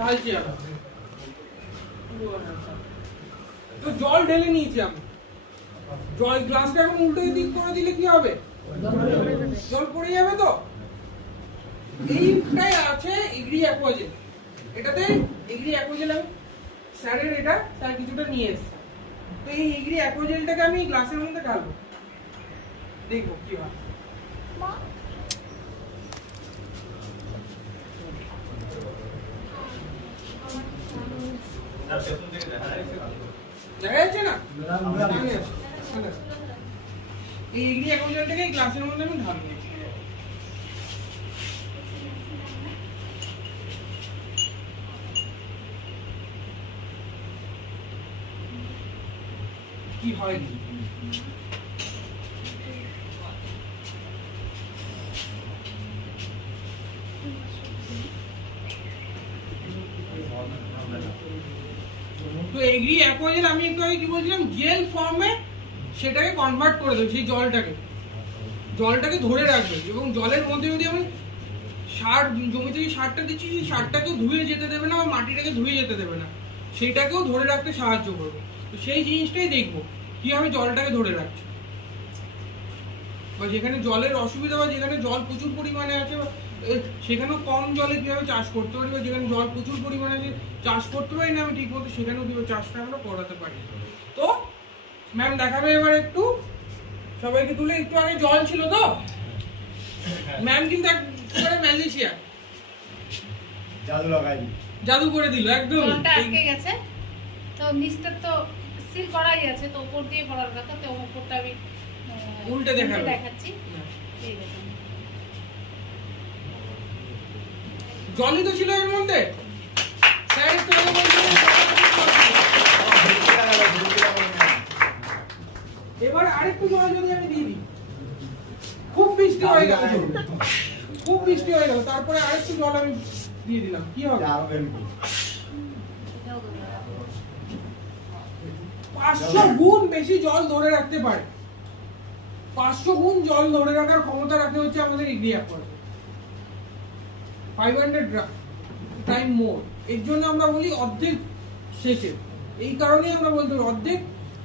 ঢালছি আমরা। তো জল ঢেলে নিয়েছি আমি, জল গ্লাসটা এখন উল্টো দিক করে দিলে কি হবে? জল পড়ে যাবে। তো এইটাই আছে এগ্রি অ্যাকোয়াজেল। এটাতে এগ্রি অ্যাকোয়াজেল আমি স্যারের এটা স্যার কিছুটা নিয়ে এসেছে। তো এই এগ্রি অ্যাকোয়াজেলটাকে আমি গ্লাসের মধ্যে ঢালবো, দেখবো কি হয়। দেখা যাচ্ছে না? এই এগ্রি অ্যাকোয়াজেলটাকে গ্লাসের মধ্যে আমি ঢালবো। কি হয় কি? তো এগ্রি অ্যাকোয়াজেল আমি একটু আগে কি বলছিলাম, জেল ফর্মে সেটাকে কনভার্ট করে দেবে। সেই জলটাকে ধরে রাখবে, এবং জলের মধ্যে যদি আমি সার, জমিতে যে সারটা দিচ্ছি সেই সারটাকেও ধুয়ে যেতে দেবে না, বা মাটিটাকে ধুয়ে যেতে দেবে না, সেটাকেও ধরে রাখতে সাহায্য করবে। তো সেই জিনিসটাই দেখবো কিভাবে জলটাকে ধরে রাখছে, বা যেখানে জলের অসুবিধা, বা যেখানে জল প্রচুর পরিমাণে আছে সেখানেও কম জলে কিভাবে চাষ করতে পারি, বা যেখানে জল প্রচুর পরিমাণে চাষ করতে পারি না আমি ঠিক মতো, সেখানেও কিভাবে চাষটা আমরা করাতে পারি। তো ম্যাম দেখাবে এবার একটু সবাইকে তুলে। একটু আগে জল ছিল তো, ম্যাম কিন্তু একবারে ম্যাজিশিয়ান, জাদু করে দিল একদম। জলটা আটকে গেছে, তো নিচটা তো সিল করাই আছে, তো উপর দিয়ে পড়ার কথা, তো উপরটা আমি উল্টে দেখাচ্ছি। এই দেখুন, জলই তো ছিল এর মধ্যে। স্যার একটু আগে বলছিলেন এবার আরেকটু জল যদি আমি দিয়ে দিই, খুব বৃষ্টি হয়ে গেল, খুব বৃষ্টি হয়ে গেল, তারপরে আরেকটু জল আমি দিয়ে দিলাম, কি হবে? 500 গুণ বেশি জল ধরে রাখতে পারে। 500 গুণ জল ধরে রাখার ক্ষমতা রাখে হচ্ছে আমাদের এগ্রি অ্যাকোয়াজেল, 500 টাইম মোর। এর জন্য আমরা বলি অর্ধেক সেচে। এই কারণেই আমরা বলতে পারি অর্ধেক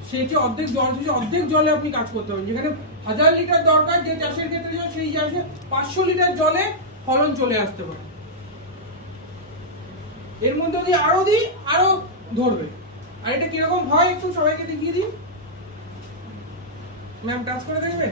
সেচে, অর্ধেক জল সেচে, অর্ধেক জলে আপনি কাজ করতে পারেন। যেখানে 1000 লিটার দরকার যে চাষের ক্ষেত্রে জল, সেই চাষে 500 লিটার জলে ফলন চলে আসতে পারে। এর মধ্যে যদি আরো দিই, আরো ধরবে। আর এটা কিরকম হয় একটু সবাইকে দেখিয়ে দিই। ম্যাম টাচ করে দেখবে।